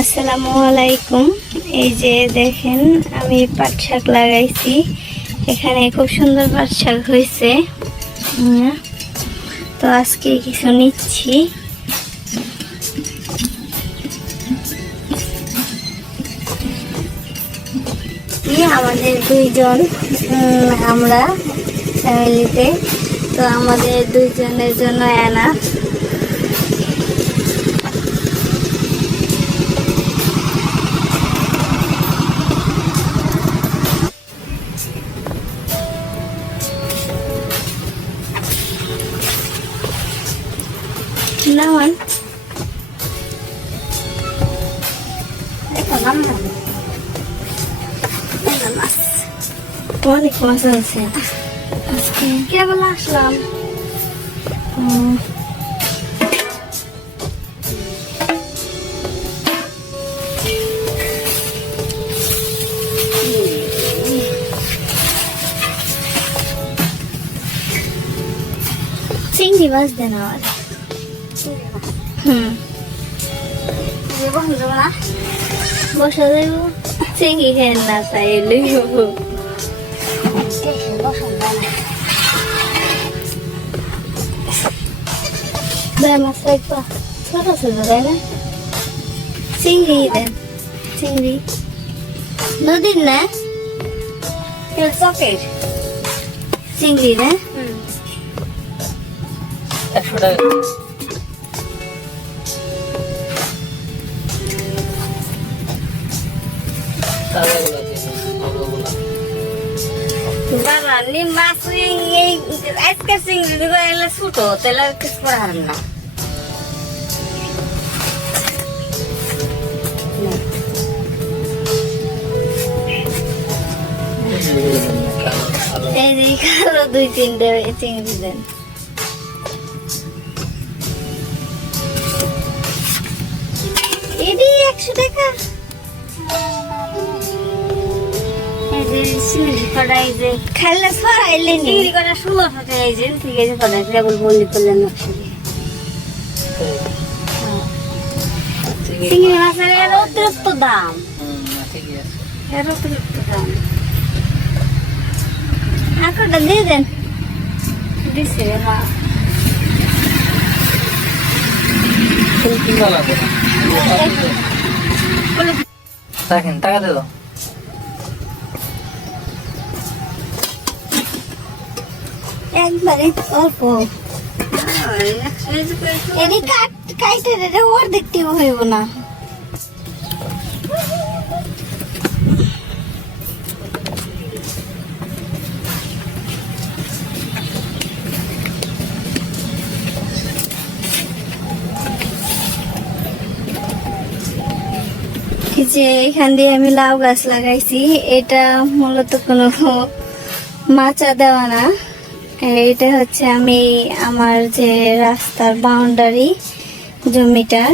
আসসালামু আলাইকুম। এই যে দেখেন আমি পাট শাক লাগাইছি, এখানে খুব সুন্দর পাট শাক হয়েছে। তো আজকে কিছু নিচ্ছি। আমাদের দুইজন, আমরা ফ্যামিলিতে, তো আমাদের দুইজনের জন্য এনা। নামান অনেক মাছ আছে আজকে, কেবল আসলাম। চিংড়ি মাছ দেন আমার। বসা যাইব, চিংড়ি খেয়ে না তাই লইব। মাছ রাখবা ছোট ছোট, তাই না? চিংড়ি দেন, চিংড়ি নদীর না, চকের চিংড়ি না। 100 টাকা। বাবা নিম মাছ আজকে চিংড়ি দিব, এলে ছোট তাহলে কিছু করা হবে না। এই যে কালো 2-3টে চিংড়ি দেন। এটি 100 টাকা। চিংড়ি কড়া এই যে খাইলে সরাইলে চিংড়ি কড়া 1600 টাকা। এই যে ঠিক আছে, কড়া কেবল বললি করলেন চিংড়ি মাছের এর অতিরিক্ত দাম, এর অতিরিক্ত দাম। আঁকড়টা দিয়ে দেন, দিছে মা। দেখেন টাকা দিয়ে দাও। একবারে অল্প এটি কাইটে ওর দেখতে হইব না। যে এখান দিয়ে আমি লাউ গাছ লাগাইছি, এটা মূলত কোনো মাচা দেওয়া না, এটা হচ্ছে আমি আমার যে রাস্তার বাউন্ডারি জমিটার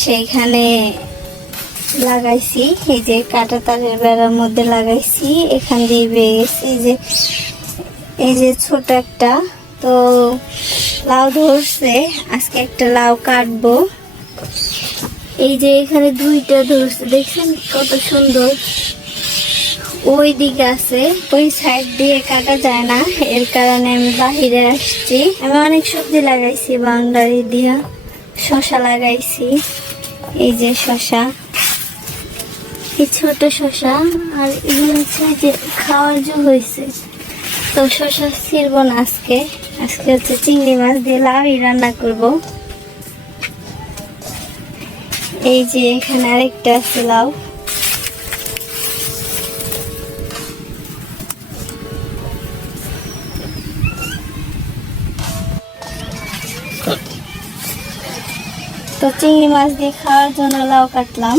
সেইখানে লাগাইছি। এই যে কাঁটা তারের বেড়ার মধ্যে লাগাইছি, এখান দিয়ে বেয়ে গেছি। এই যে ছোট একটা তো লাউ ধরছে, আজকে একটা লাউ কাটবো। এই যে এখানে 2টা ধরছে, দেখছেন কত সুন্দর। ওই দিকে আছে, ওই সাইড দিয়ে কাটা যায় না, এর কারণে আমি বাহিরে আসছি। আমি অনেক সবজি লাগাইছি বাউন্ডারি দিয়া, শসা লাগাইছি। এই যে শসা, এই ছোট শসা, আর এগুলো হচ্ছে যে খাওয়ার জন্য হয়েছে। তো শসা ছিড়বো না আজকে, আজকে হচ্ছে চিংড়ি মাছ দিয়ে লাউই রান্না করব। এই যে এখানে আরেকটা আছে লাউ। তো চিংড়ি মাছ দিয়ে খাওয়ার জন্য লাউ কাটলাম।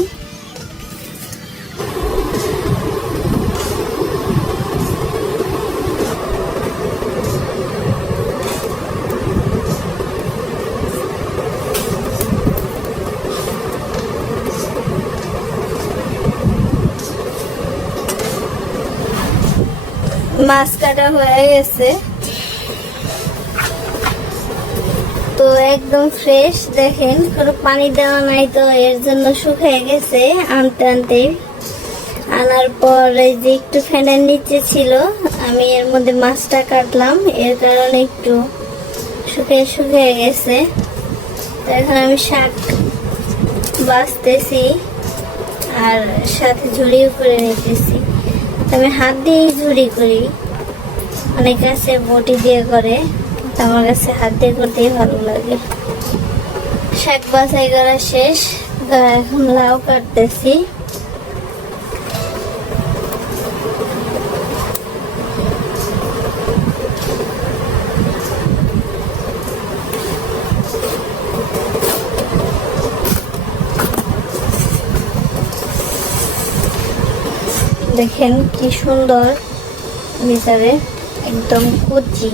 মাছ কাটা হয়ে গেছে, তো তো একদম ফ্রেশ, দেখেন কোনো পানি দেওয়া নাই, তো এর জন্য শুকিয়ে গেছে আনতে আনতে। আনার পর এই যে একটু ফ্যানের নিচে ছিল, আমি এর মধ্যে মাছটা কাটলাম, এর কারণে একটু শুকিয়ে শুকিয়ে গেছে। তো এখন আমি শাক বাছতেছি আর সাথে ঝুড়িও করে নিতেছি। আমি হাত দিয়েই ঝুড়ি করি, অনেক কাছে বটি দিয়ে করে, কিন্তু আমার কাছে হাত দিয়ে করতেই ভালো লাগে। শাক বাছাই করা শেষ, তো এখন লাউ কাটতেছি। দেখেন কি সুন্দর, ভিতরে একদম কচি।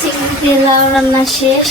চিংড়ি লাউ রান্না শেষ।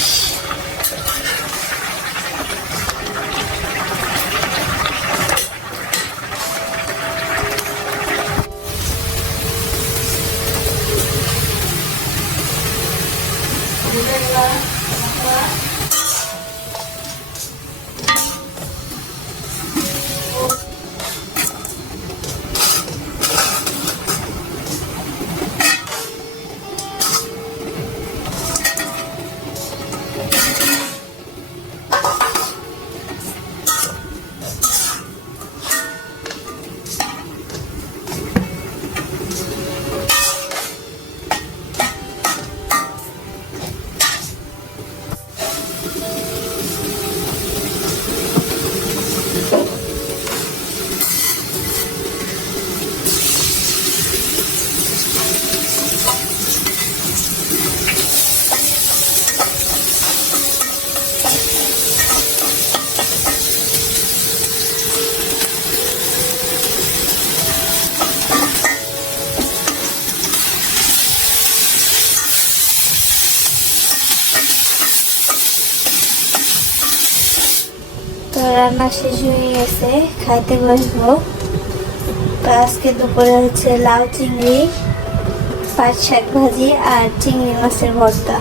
তো রান্না শেষ হয়ে গেছে, খাইতে বসবো। তো আজকে দুপুরে হচ্ছে লাউ চিংড়ি, পাট শাক ভাজি আর চিংড়ি মাছের ভর্তা।